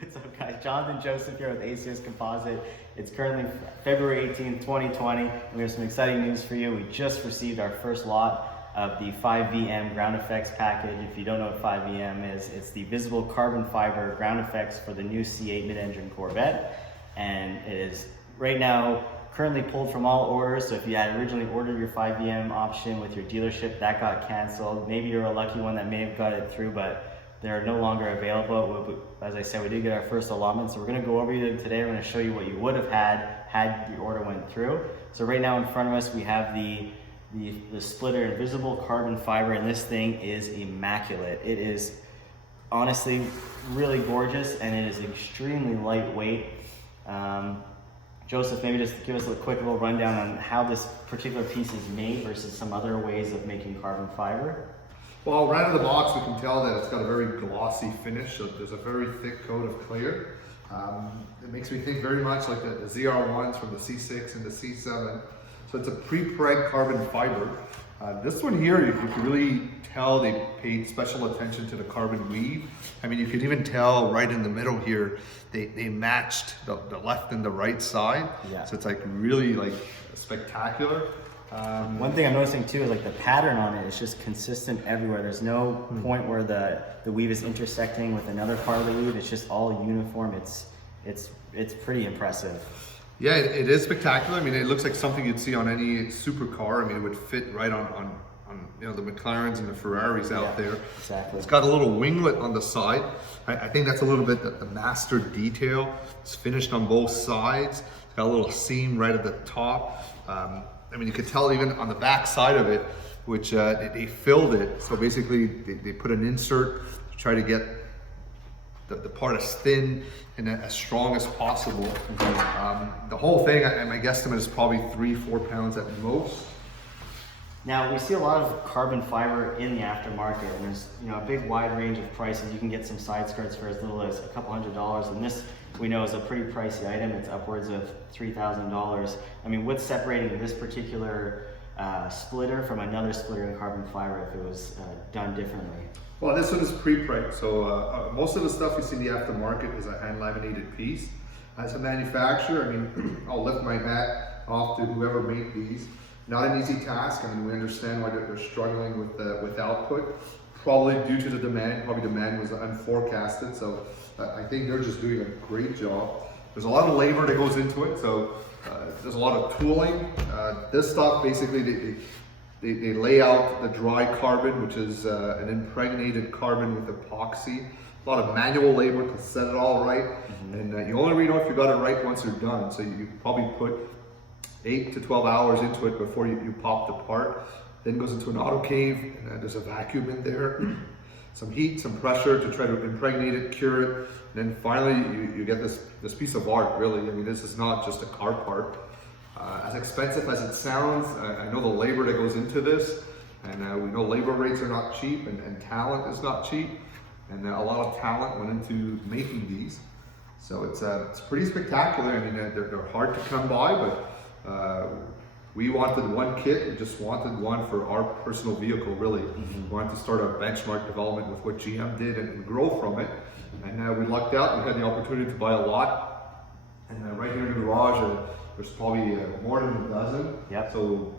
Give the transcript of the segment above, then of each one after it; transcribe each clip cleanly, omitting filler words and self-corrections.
What's up, guys? Jonathan Joseph here with ACS Composite. It's currently February 18th, 2020, and we have some exciting news for you. We just received our first lot of the 5VM ground effects package. If you don't know what 5VM is, it's the visible carbon fiber ground effects for the new C8 mid-engine Corvette, and it is right now currently pulled from all orders. So if you had originally ordered your 5VM option with your dealership, that got canceled. Maybe you're a lucky one that may have got it through, but they're no longer available. As I said, we did get our first allotment, so we're going to go over them today. We're going to show you what you would have had the order went through. So right now in front of us, we have the splitter invisible carbon fiber, and this thing is immaculate. It is honestly really gorgeous, and it is extremely lightweight. Joseph, maybe just give us a quick little rundown on how this particular piece is made versus some other ways of making carbon fiber. Well, right out of the box, we can tell that it's got a very glossy finish. So there's a very thick coat of clear. It makes me think very much like the ZR1s from the C6 and the C7. So it's a pre-preg carbon fiber. This one here, you can really tell they paid special attention to the carbon weave. I mean, you can even tell right in the middle here, they matched the left and the right side. Yeah. So it's like really like spectacular. One thing I'm noticing too is like the pattern on it is just consistent everywhere. There's no point where the weave is intersecting with another part of the weave. It's just all uniform. It's pretty impressive. Yeah, it is spectacular. I mean, it looks like something you'd see on any supercar. I mean, it would fit right on the McLarens and the Ferraris out there. Exactly. It's got a little winglet on the side. I think that's a little bit the master detail. It's finished on both sides. It's got a little seam right at the top. I mean, you could tell even on the back side of it, which they filled it. So basically, they put an insert to try to get the part as thin and as strong as possible. The whole thing, my guesstimate is probably 3-4 pounds at most. Now, we see a lot of carbon fiber in the aftermarket, and there's a big wide range of prices. You can get some side skirts for as little as a couple $100s, and this we know is a pretty pricey item. It's upwards of $3,000. I mean, what's separating this particular splitter from another splitter in carbon fiber if it was done differently? Well, this one is pre-preg, so most of the stuff you see in the aftermarket is a hand laminated piece. As a manufacturer, I mean, I'll lift my hat off to whoever made these. Not an easy task. I mean, we understand why they're struggling with output, probably due to the demand. Probably demand was unforecasted, so I think they're just doing a great job. There's a lot of labor that goes into it, so there's a lot of tooling. This stuff, basically, they lay out the dry carbon, which is an impregnated carbon with epoxy. A lot of manual labor to set it all right, and you only really know if you got it right once you're done. So you probably put 8 to 12 hours into it before you pop the part. Then it goes into an autoclave, and there's a vacuum in there. Some heat, some pressure to try to impregnate it, cure it. And then finally you get this piece of art, really. I mean, this is not just a car part. As expensive as it sounds, I know the labor that goes into this, and we know labor rates are not cheap, and talent is not cheap. And a lot of talent went into making these. So it's pretty spectacular. I mean, they're hard to come by, but we wanted one kit. We just wanted one for our personal vehicle, really. We wanted to start our benchmark development with what GM did and grow from it. And we lucked out. We had the opportunity to buy a lot. And right here in the garage, there's probably more than a dozen. Yep. So,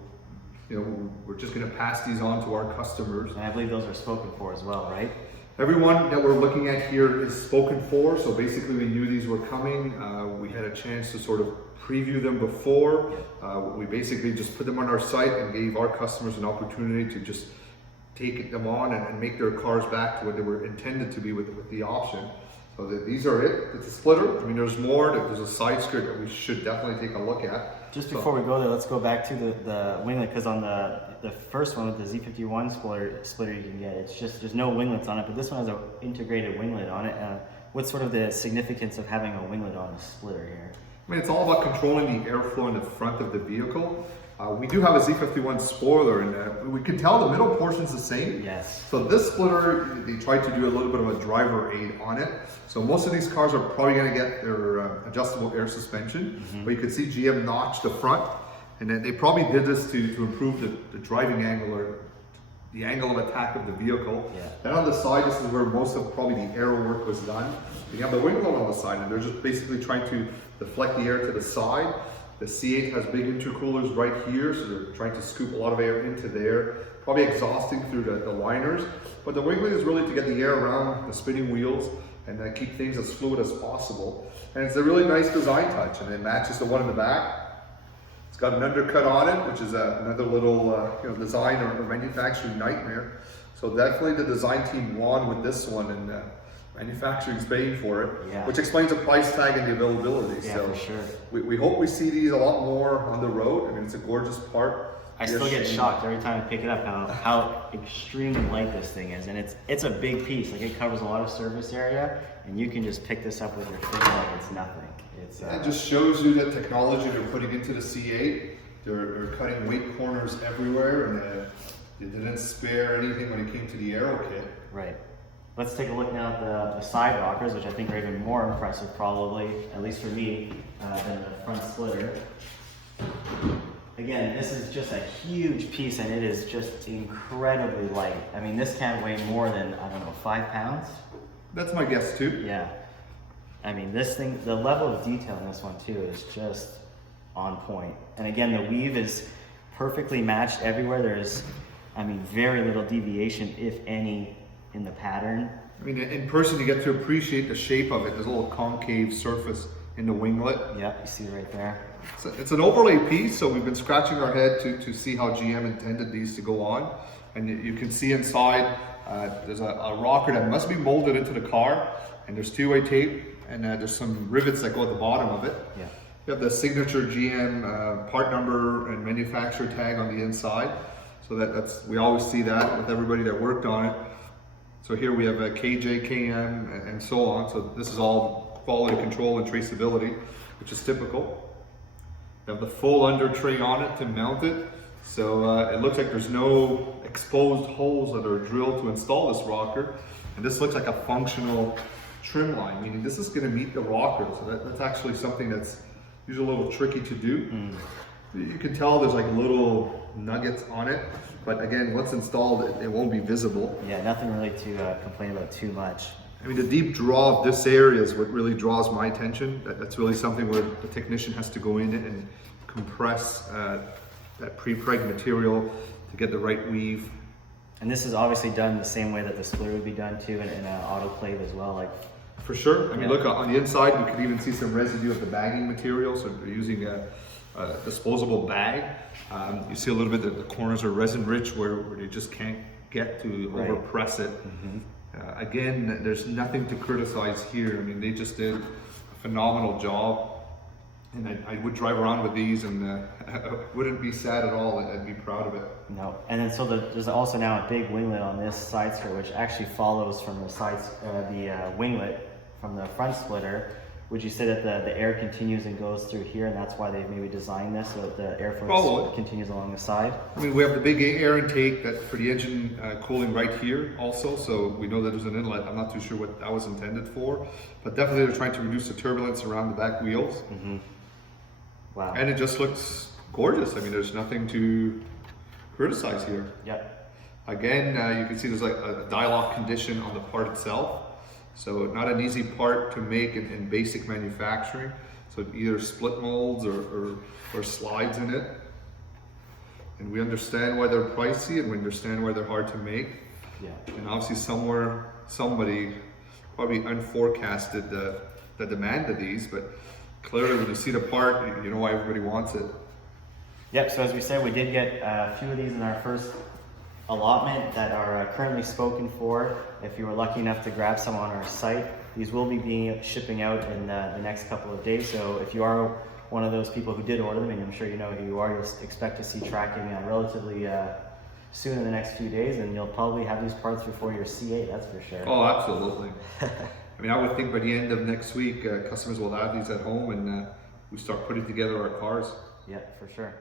we're just going to pass these on to our customers. And I believe those are spoken for as well, right? Everyone that we're looking at here is spoken for. So basically, we knew these were coming. We had a chance to sort of preview them before. We basically just put them on our site and gave our customers an opportunity to just take them on and make their cars back to what they were intended to be with the option. So these are it. It's a splitter. I mean, there's more. There's a side skirt that we should definitely take a look at. Just before we go there, let's go back to the winglet, because on the first one with the Z51 splitter you can get, it's just there's no winglets on it, but this one has an integrated winglet on it. What's sort of the significance of having a winglet on a splitter here? I mean, it's all about controlling the airflow in the front of the vehicle. We do have a Z51 spoiler, and we can tell the middle portion's the same. Yes. So this splitter, they tried to do a little bit of a driver aid on it. So most of these cars are probably going to get their adjustable air suspension, but you can see GM notched the front, and then they probably did this to improve the driving angle or the angle of attack of the vehicle. Yeah. Then on the side, this is where most of probably the aero work was done. You have the winglet on the side, and they're just basically trying to deflect the air to the side. The C8 has big intercoolers right here, so they're trying to scoop a lot of air into there, probably exhausting through the liners. But the winglet is really to get the air around the spinning wheels and keep things as fluid as possible. And it's a really nice design touch, and it matches the one in the back. It's got an undercut on it, which is another little design or manufacturing nightmare. So definitely the design team won with this one, and manufacturing's paying for it, yeah. which explains the price tag and the availability. Yeah, so for sure. We hope we see these a lot more on the road. I mean, it's a gorgeous part. I still get shocked every time I pick it up how extremely light this thing is, and it's a big piece. Like, it covers a lot of surface area, and you can just pick this up with your finger like it's nothing. It just shows you the technology they're putting into the C8. They're cutting weight corners everywhere, and they didn't spare anything when it came to the aero kit. Right. Let's take a look now at the side rockers, which I think are even more impressive probably, at least for me, than the front splitter. Again, this is just a huge piece, and it is just incredibly light. I mean, this can't weigh more than, I don't know, 5 pounds? That's my guess too. Yeah. I mean, this thing, the level of detail in this one too is just on point. And again, the weave is perfectly matched everywhere. There's, I mean, very little deviation, if any, in the pattern. I mean, in person you get to appreciate the shape of it. There's a little concave surface in the winglet. Yep, you see it right there. It's an overlay piece, so we've been scratching our head to see how GM intended these to go on. And you can see inside, there's a rocker that must be molded into the car, and there's two-way tape, and there's some rivets that go at the bottom of it. Yeah. You have the signature GM part number and manufacturer tag on the inside. So that's we always see that with everybody that worked on it. So here we have a KJ, KM, and so on. So this is all quality control and traceability, which is typical. You have the full under tray on it to mount it. So it looks like there's no exposed holes that are drilled to install this rocker. And this looks like a functional trim line, meaning this is going to meet the rocker. So that's actually something that's usually a little tricky to do. You can tell there's like little nuggets on it, but again, once installed, it won't be visible. Yeah, nothing really to complain about too much. I mean, the deep draw of this area is what really draws my attention. That's really something where the technician has to go in and compress that pre-preg material to get the right weave. And this is obviously done the same way that the splitter would be done too, in an autoclave as well. Like, for sure. I mean, yeah. Look on the inside, we could even see some residue of the bagging material. So they're using a disposable bag. You see a little bit that the corners are resin rich where they just can't get to overpress it. Again, there's nothing to criticize here. I mean, they just did a phenomenal job. And I would drive around with these, and I wouldn't be sad at all. I'd be proud of it. No, and then so there's also now a big winglet on this side skirt, which actually follows from the winglet from the front splitter. Would you say that the air continues and goes through here, and that's why they've maybe designed this so that the airflow continues along the side? I mean, we have the big air intake that for the engine cooling right here also, so we know that there's an inlet. I'm not too sure what that was intended for, but definitely they're trying to reduce the turbulence around the back wheels. Wow. And it just looks gorgeous. I mean, there's nothing to criticize here. Yep. Again, you can see there's like a dial-off condition on the part itself. So not an easy part to make in basic manufacturing. So either split molds or slides in it. And we understand why they're pricey, and we understand why they're hard to make. Yeah. And obviously somebody probably unforecasted the demand of these, but clearly when you see the part, you know why everybody wants it. Yep, so as we said, we did get a few of these in our first allotment that are currently spoken for. If you were lucky enough to grab some on our site, these will be shipping out in the next couple of days. So if you are one of those people who did order them, and I'm sure you know who you are, you'll expect to see tracking relatively soon in the next few days, and you'll probably have these parts before your C8, that's for sure. Oh, absolutely. I mean, I would think by the end of next week, customers will have these at home, and we start putting together our cars. Yeah, for sure.